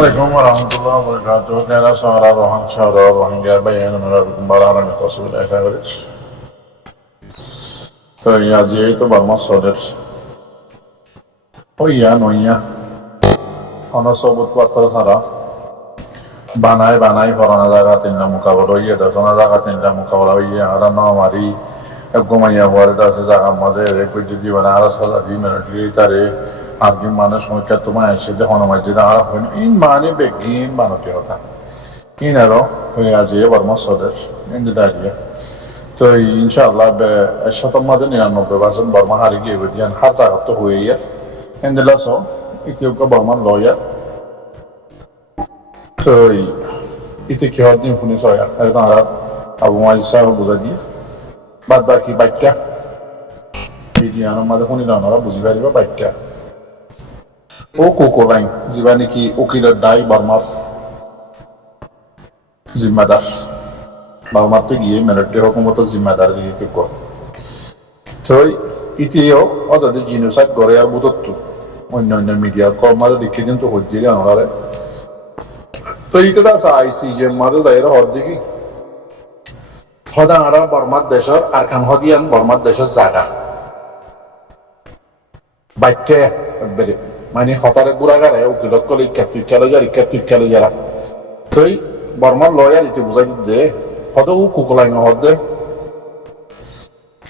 Assalamualaikum warahmatullahi wabarakatuh. Kaya seorang rohan syara rohingya bayan menurut kembali itu sudah saya garis. So ya jadi itu bermas soder. Oh iya nonya. Ono sobut kuatar sara. Banai forana jaga tinla mukabala iya dasana jaga tinla mukabala iya ara no mari. Egomaya warida se jaga maze rekui jadi bana ara sala di menurut tare. Agim মানুষ মুখে তোমার এসে যে হনুমাজি দ্বারা হইন in মানে begin মানতে হতা in আরো তো আজ এ বর্মা সদের ইন্দে দাঁড়িয়ে তো ইনশাআল্লাহ শতম মাদে 99% বর্মা হারি গিয়ে দিয়ান হার জায়গা তো হয়ে ইয়ার ইন্দে লাসো ইথিওপিয়া বর্মা লয়ার তো ইতে কি হদিন ফুনি সয়া আর তারা আবু মাজি সাহেব বুঝা দিয়ে বাদ বাকি বাইকটা বিডিয়ান মাদে ফুনি রানারা বুঝি পারিবা বাইকটা ও কোকোলাইন যিবা নেকি উকিলের দায় বর্মার জিম্মাদার বর্মাতে গিয়ে মিলিটারি হুকুমতের জিম্মাদার গিয়ে তো ইতিও অদাদের জিনোসাইড করে আর বুধত্ব অন্য মিডিয়া কর্মাদের দেখে দিন তো হজ্জি আনারে তো ইতে দা আইসিজে মাদে যাইরা হদ দেখি হদা আরা বর্মার দেশের আর খান হদিয়ান বর্মার দেশের জায়গা বাইতে বেরে মানে হতারে গুড়াগারে উকিলত কলে তুই খেলো যারা তুই বর্মার লয়ার ইতি বুঝাই দে হদে ও কুকুলাইন হদে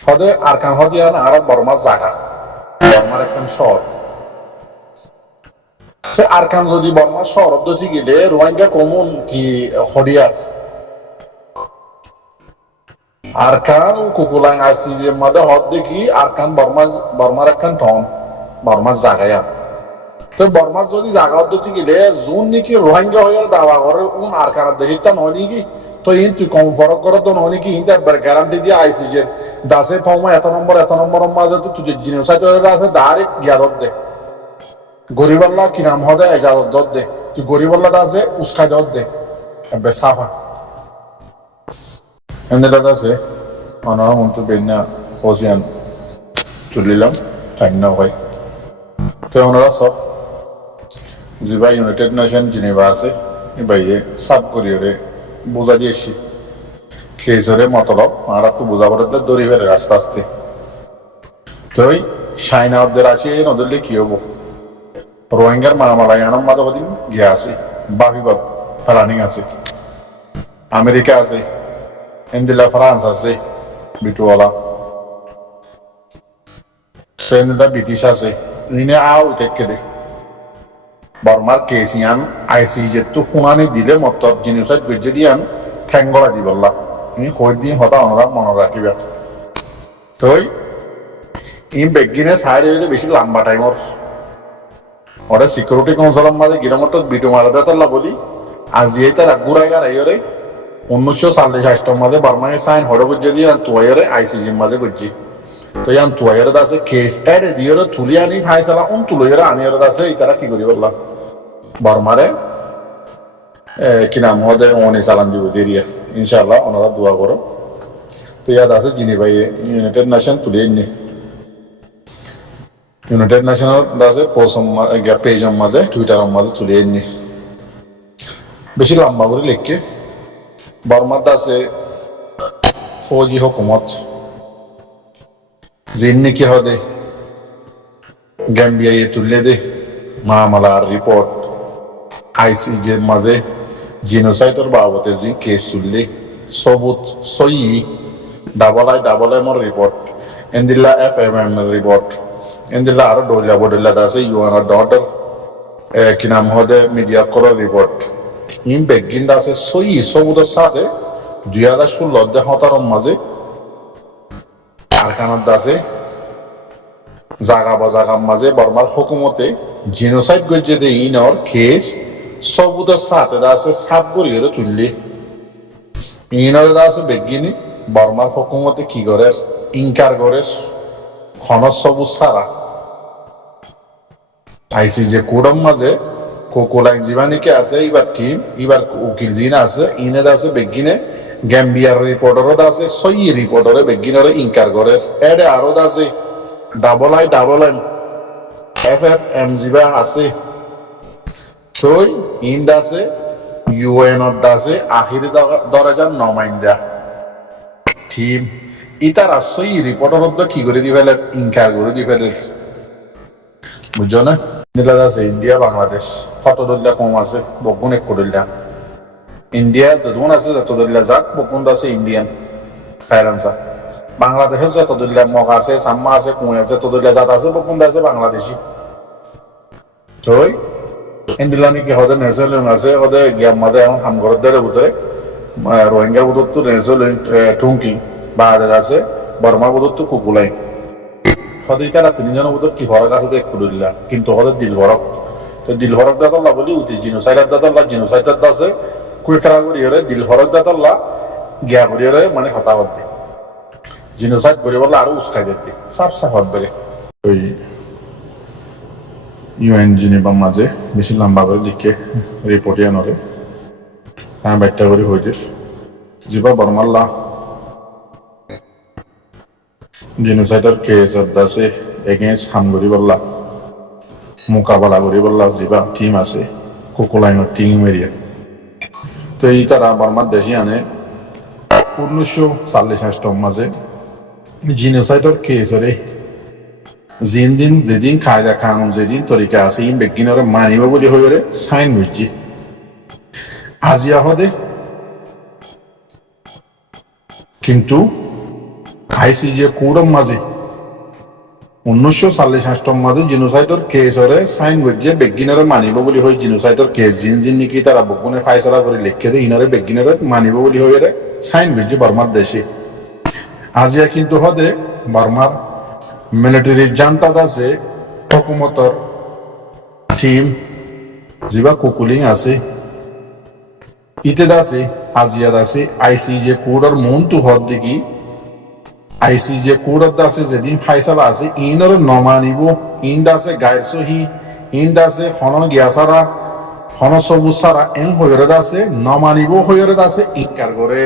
হদে আর কান হদিয়ান আর বর্মার জায়গা বর্মার একখান শহর সে আর কান যদি বর্মার শহর অব্দি গেলে রোহিঙ্গা কমন কি হরিয়ার আর কান ও কুকুলাইন আসি যে মাদে হদ দেখি আর কান বর্মার একখান টন বর্মার জায়গায় তো বর্মা যদি জায়গা অদ্যতি গেলে জুন নাকি রোহিঙ্গা হয়ে দাওয়া করে কোন আর কানার দেশটা নয় নাকি তো ইন তুই কম ফরক করে তো নয় নাকি ইনটা গ্যারান্টি দিয়ে আইসিজের দাসে পাওয়া এত নম্বর মাঝে তো তুই জিনিস আছে ডাইরেক্ট জ্ঞাদত দে গরিবাল্লা কি নাম হদে এজাজত দত দে তুই গরিবাল্লা দাসে উস্কাই দত দে বেসাফা এমনি দাদা আছে অনারা মন্ত্রী বেন্যা ওজিয়ান তুলিলাম ধন্যবাদ ভাই তো ওনারা সব যিবা ইউনাইটেড নেশন জিনেভা আছে বাইরে সাব করিয়রে বোঝা দিয়েছি খেয়েছরে মতলব আর তো বোঝা পড়তে দড়ি বেড়ে আস্তে আস্তে তো সাইনা ওদের আসে নদলে কি হবো রোহিঙ্গার মারামালাই আনম মাদা দিন গিয়ে আছে বাকি প্ল্যানিং আছে আমেরিকা আছে ইন্দিলা ফ্রান্স আছে বিটুয়ালা তো ব্রিটিশ আছে ইনে আও দেখে দে বর্মার কেসিয়ান আইসিজে তো শুনানি দিলে মত জিনিস গজ্জে দিয়ান ঠেঙ্গলা দিবল্লা তুমি কই দিন হতা অনরা মনে রাখিবা তো ইন বেগিনে সাইড হইলে বেশি লম্বা টাইমর ওরা সিকিউরিটি কাউন্সিলের মাঝে গিরামত বিটু মারা দেতাল্লা বলি আজি এই তার গুড়াইগার আইরে 1946 মাঝে বর্মায় সাইন হড়ে গজ্জে দিয়ান তুয়াইরে আইসিজির মাঝে গজ্জি তো ইয়ান তুয়াইরে দাসে কেস এড দিয়রে তুলিয়ানি ফাইসালা তুলইরে আনিয়রে দাসে ইতারা কি করি বললা বর্মারে কি নাম হদে ওনে সালাম দিব দেরিয়া ইনশাআল্লাহ ওনারা দোয়া করো তো ইয়াদ আছে জিনেভাই ইউনাইটেড নেশন তুলিয়ে নি ইউনাইটেড নেশনের দাসে পোস্ট পেজের মাঝে টুইটারের মাঝে তুলিয়ে নি বেশি লম্বা করে লিখকে বর্মার দাসে ফৌজি হুকুমত জিন্নি কি হদে গ্যাম্বিয়া তুললে দে মামলার রিপোর্ট আইসিজের মাঝে জিনোসাইডের বাবদে যে কেস তুললে সবুত সই ডাবল এমর রিপোর্ট এন্দিল্লা FMM রিপোর্ট এন্দিল্লা আরো ডলিয়া দাসে ইউএন ডটার কি নাম হদে মিডিয়া করার রিপোর্ট ইন বেগিন দাসে সই সবুতের সাথে 2016 হতারম মাঝে আরকানত দাসে জাগার মাঝে বর্মার হুকুমতে জিনোসাইড গজ্জে দে ইনর কেস সবুতের সাথে দাসে সাত গড়িয়ে তুললে ইনরে দাসে বেগিনি বর্মার হুকুমতে কি করে ইনকার করে খনজ সবুজ সারা আইসি যে কুড়ম মাঝে কোকোলাইন জীবানিকে আছে এবার টিম এবার উকিল জিন আছে ইনে দাসে বেগিনে গ্যাম্বিয়ার রিপোর্টারও দাসে সই রিপোর্টারে বেগিনরে ইনকার করে এডে আরো দাসে ডাবল আই FFM জিবা আছে তো ইন দাসে ইউএন দাসে আখিরি দরজার নমাইন্দা টিম ইতার আসই রিপোর্টার মধ্যে কি করে দি ফেলে ইনকার করে দি ফেলে বুঝছো না নিলার আছে ইন্ডিয়া বাংলাদেশ কত দলিয়া কম আছে বকুন এক দলিয়া ইন্ডিয়া যতক্ষণ আছে যত দলিয়া যাক বকুন আছে ইন্ডিয়ান প্যারেন্টসা বাংলাদেশের যত দলিয়া মগ আছে সাম্মা আছে কুঁ আছে তত দলিয়া জাত আছে বকুন আছে বাংলাদেশি ওই ইন্দিলানি কি হদে নেসেল আছে হদে গিয়া মাঝে এখন হাম ঘর ধরে বুঝে রোহিঙ্গার বুধর তো নেসেল টুঙ্কি বাদে আছে বর্মার বুধর তো কুকুলাই হদে তারা তিনজনের বুধর কি ফরক আছে একটু দিলা কিন্তু হদে দিল ফরক তো দিল ফরক দাতাল্লাহ বলি উঠি জিনোসাইডার দাতাল্লাহ জিনোসাইডার আছে কুই খেলা করি হরে দিল ফরক দাতাল্লাহ গিয়া করি হরে মানে হতাহত দি জিনোসাইড করি বললে আরো উস্কাই দিতে সাফ সাফ হাত বেড়ে ওই ইউএন জিনেভার মাঝে বেশি লম্বা করে দিকে রিপোর্ট আনরে হ্যাঁ ব্যাখ্যা করে হইতে জিবা বর্মাল্লা জেনোসাইডার কেস আছে এগেইনস্ট হামগরি বললা মোকাবেলা করি বললা জিবা টিম আছে কোকোলাইনের টিম এরিয়া তো এই তারা বর্মার দেশে আনে 1946 মাঝে জেনোসাইডার কেসরে জিন জিন যেদিন কায়দা কানুন যেদিন তরিকা আছে ইন বেগিনরে মানিব বলি হইরে সাইন হইছি আজিয়া হদে কিন্তু আইসিজে কোরম মাঝে 1946 মাঝে জিনোসাইডর কেসরে সাইন হইছে বেগিনরে মানিব বলি হই জিনোসাইডর কেস জিন জিন নিকি তারা বকুনে ফায়সালা করে লিখে দে ইনরে বেগিনরে মানিব বলি হইরে সাইন হইছে বর্মার দেশে আজিয়া কিন্তু হদে বর্মার মিলিটারি জান্টা আছে হকুমতর টিম জিবা কুকুলিং আছে ইতে দাসে আজিয়া দাসে আইসিজে কোডর মন তু হদ দেখি আইসিজে কোডর দাসে যেদিন ফাইসালা আছে ইনর নমানিব ইন দাসে গায়ের সহি ইন দাসে হন গিয়াসারা হন সবুজ সারা এন হইরে দাসে নমানিব হইরে দাসে ইনকার করে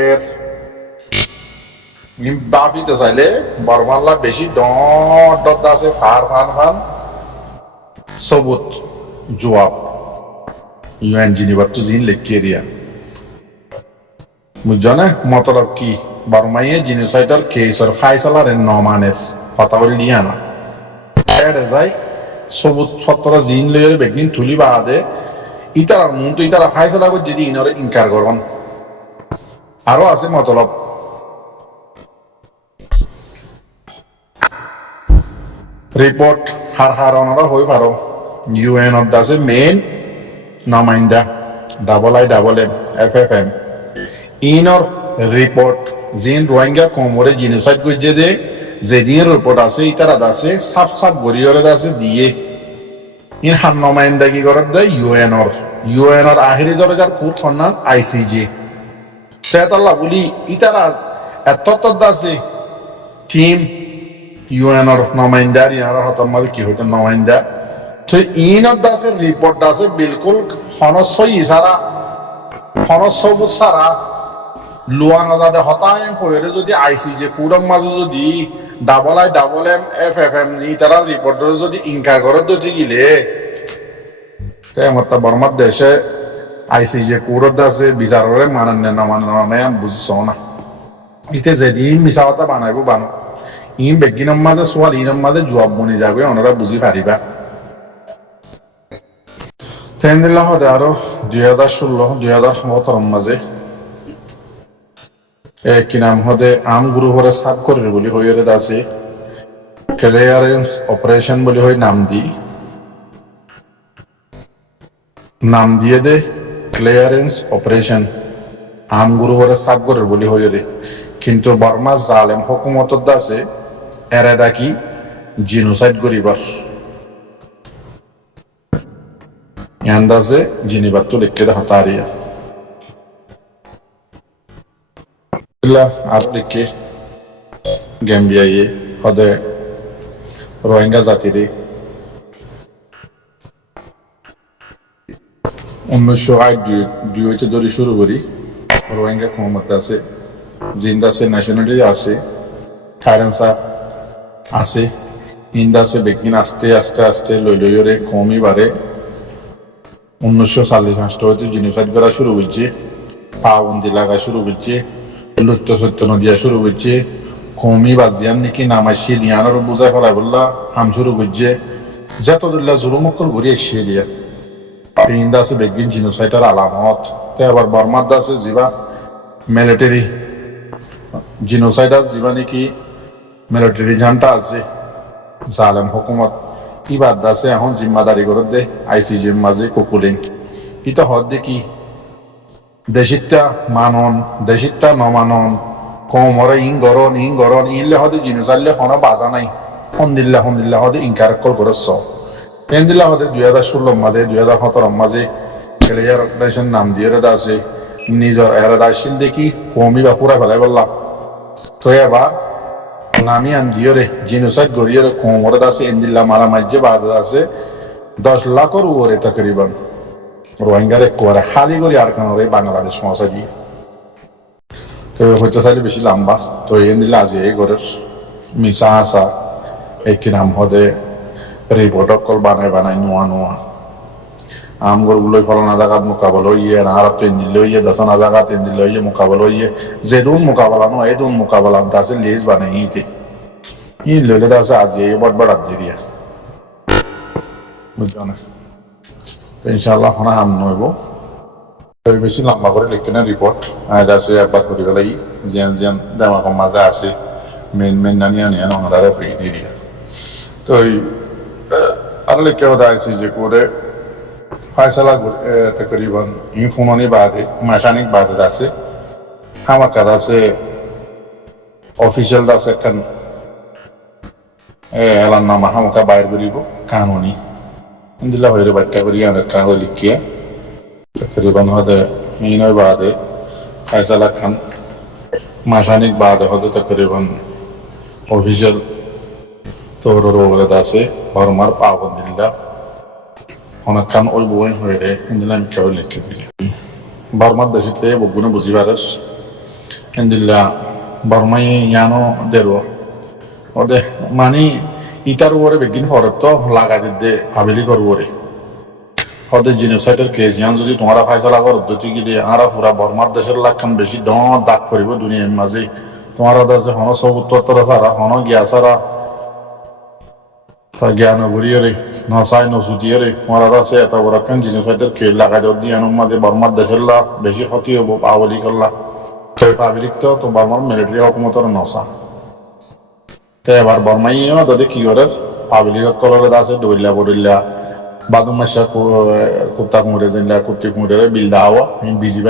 বাফিতে চাইলে বর্মাল্লা বেশি ডট আছে ফার ফান ফান সবুত জবাব ইউএন জিনিভার তো জিন লিখিয়ে দিয়া বুঝছো না মতলব কি বর্মাইয়ে জিনোসাইডার কেসর ফাইসালার নমানের কথা বলি দিয়া না যাই সবুত সত্তরা জিন লইয়ের বেগিন তুলি বাদে ইতার মন তো ইতারা ফাইসালা করে যদি ইনরে ইনকার করবেন আরো আছে মতলব রিপোর্ট হার ওনারা হই পারো ইউএন অফ দাসে মেইন নামাইন্দা IIMFFM ইনর রিপোর্ট জিন রোহিঙ্গা কোমরে জিনোসাইড করছে দে যেদিন রিপোর্ট আছে ইতারা দাসে সাফ সাফ গরিয়রে দাসে দিয়ে ইন হার নমাইন্দা কি করে দেয় ইউএনর আহিরি দরজার কুট খন্নান আইসিজি সেতাল্লাহ বলি ইতারা এত দাসে টিম ইউএনর নমাইন্দার ইয়ার হতাম মাঝে কি হইতো নমাইন্দা তো ইনত দাসের রিপোর্ট দাসে বিলকুল হনসই সারা হনসবুত সারা লুয়ানা যাতে হতায়ন হইরে যদি আইসিজে পুরম মাঝে যদি IIMFFM তারা রিপোর্টার যদি ইনকার করে দিতে গিলে মত বর্মার দেশে আইসিজে কুরত দাসে বিচারে মানেন না মানেন বুঝছ না ইতে যেদিন মিছা কথা বানাইব বানো ইন বেগিনের মাঝে সোয়াল ইনের মাঝে জবাব বনি যাবে ওনারা বুঝি পারিবা তেন্দিল্লাহ হদে আরো 2016-2017 মাঝে কি নাম হদে আম গুরু হরে সাব করে বলি হইরে দাসে ক্লিয়ারেন্স অপারেশন বলি হই নাম দিয়ে দে ক্লিয়ারেন্স অপারেশন আম গুরু হরে সাব করে বলি হইরে কিন্তু বর্মা জালেম হুকুমতর দাসে এরা দেখি জিনোসাইড করিবার আন্দাজে জিনিবার তো লিখে দেওয়া তারিয়া আর লিখে গ্যাম্বিয়ায় হদে রোহিঙ্গা জাতিরে 1982 ধরে শুরু করি রোহিঙ্গা ক্ষমতা আছে জিন্দাসে ন্যাশনালিটি আছে থাইরেন্সা আছে ইন্দাসে বেগিন আস্তে আস্তে আস্তে লইলইরে কমই বাড়ে 1940 হইতে জিনোসাইড করা শুরু হয়েছে, পাবন্দি লাগা শুরু হয়েছে, লুচ্চ সত্য নদিয়া শুরু হয়েছে, কমি বাজিয়ান নাকি নামাইছি লিয়ানোর বোঝায় ফেলাই বললা হাম শুরু করছে, যতদুল্লাহ জুলুমকল ঘুরে এসে দিয়া এই আছে বেগিন জিনোসাইডের আলামত। তো আবার বর্মার দাসে জিবা মিলিটারি জিনোসাইড আছে, জিবা নাকি মিলিটারি জানটা আছে জালেম হুকুমত ইবাদ আছে এখন জিম্মাদারি করে দে আইসিজির মাঝে কুকুলিং ইটা হদ দেখি দেশিতা মানন দেশিতা নমানন কমরে ইন গরন ইনলে হদে জিনোসাইডলে হনো বাজা নাই হন্দিল্লা হদে ইনকার করছ এন্দিল্লা হদে 2016 মাঝে 2017 মাঝে খেলিয়ার অর্গানাইজেশন নাম দিয়ে রেদা আছে নিজের এরাদাশীল দেখি কমি বা পুরা ফেলাই বললাম। তো এবার নামি আন দিয়রে জিনোসাইড গরিয়রে কোমরে আছে এন্দিল্লা মারা মাঝে বাদ আছে 10 লাখের উপরে তকরিবান রোহিঙ্গারে কোয়ারে খালি করি আর কেন রে বাংলাদেশ মশা দিয়ে। তো হইতে চাইলে বেশি লম্বা তো এন্দিল্লা আজ এই ঘরের মিশা আসা একই নাম হদে রিপোর্ট কল বানাই নোয়া আমগরগুলো ফলানা জায়গাত মোকাবেলা হইয়ে নাহারাত এন্দিল হইয়ে দশনা জায়গাত এন্দিল হইয়ে মোকাবেলা হইয়ে যেদুন মোকাবেলা নয় এদুন মোকাবেলা দাসে লেজ বানাই ইতে ই লইলে দাসে আজ এই বড় দিয়ে দিয়া বুঝছো না। তো ইনশাআল্লাহ হনা হাম নইব বেশি লম্বা করে লিখে না রিপোর্ট দাসে একবার করি গেলাই জিয়ান দেমা কম মাঝে আছে মেন নানিয়া নিয়ে ওনারা হয়ে দিয়ে দিয়া। তো আর লিখে দাইছি যে করে फैसला तकरीबन इन फोनों बाद मशानिक बाद दासे हम कदा से ऑफिशियल दासे कन एलानामा हम का बाहर गरीबो कानूनी इंदिला होरे बच्चा करिया रखा हो लिखिए तकरीबन होदे इन बाद फैसला कन मशानिक बाद होदे तकरीबन ऑफिशियल तौर रोगरे दासे और मार पाबंदिल्ला অনেকক্ষণ ওই বই হয়ে রে ইন্দিলা আমি কেউ লিখে দিলি বর্মার দেশিতে বগুনে বুঝিবারস ইন্দিল্লা বর্মাই ইয়ানো দেরো ওদে মানে ইটার উপরে বেগিন ফরত তো লাগাই দিতে আবেলি করবো রে হদে জিনোসাইডের কেস ইয়ান যদি তোমারা ফাইসলা করো দুটি গিয়ে আরা পুরা বর্মার দেশের লাখান বেশি দাগ করিব দুনিয়ার মাঝে তোমার দাসে হন সব উত্তর সারা হন গিয়া সারা তা জ্ঞান ঘুরিয়ে নসাই নসুদিয়ে মরা আছে এত বড় কেন জিনিসপত্র কে লাগাই দিয়ে আমাদের বর্মার দেশের বেশি ক্ষতি হবো পাবলিক করলা পাবলিক তো বর্মার মিলিটারি হকুমতের নসা তো এবার বর্মাইও যদি কি করে পাবলিক কলরে আছে ডইলা বডিল্লা বাদুম মাসা কুত্তা কুমড়ে জিল্লা কুত্তি কুমড়ে বিলদা আওয়া বিলি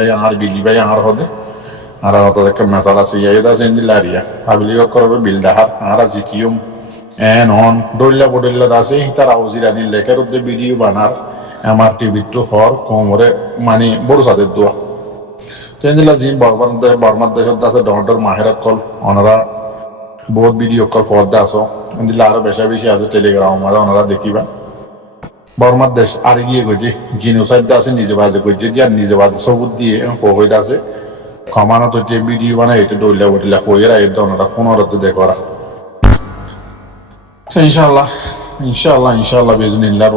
ভাই আর হদে আর অত মেসাল আছে ইয়ে আছে ইন্দিল্লারিয়া পাবলিক কলরে বিলদা আর জিটিউম এন অন ডইল্লা বডিল্লা আছে তার আউজিরানি লেখার উদ্দে ভিডিও বানার আমার টিভির টু হর কোমরে মানে বড় সাদের দোয়া তো এদিলা জি বর্মার দেশের আছে ডর মাহের কল ওনারা বহুত ভিডিও কল ফর্দা আছো এদিলা আরো বেশি আছে টেলিগ্রাম মাঝে ওনারা দেখিবা বর্মার দেশ আর গিয়ে গেছে জিনোসাইড আছে নিজে বাজে করছে যে নিজে বাজে সবুত দিয়ে হয়ে আছে কমানো তো যে ভিডিও বানায় এটা ডইল্লা বডিল্লা হয়ে রা এটা ওনারা ফোন ওরা দেখরা ইনশাআল্লাহ বিজনিল্লাহ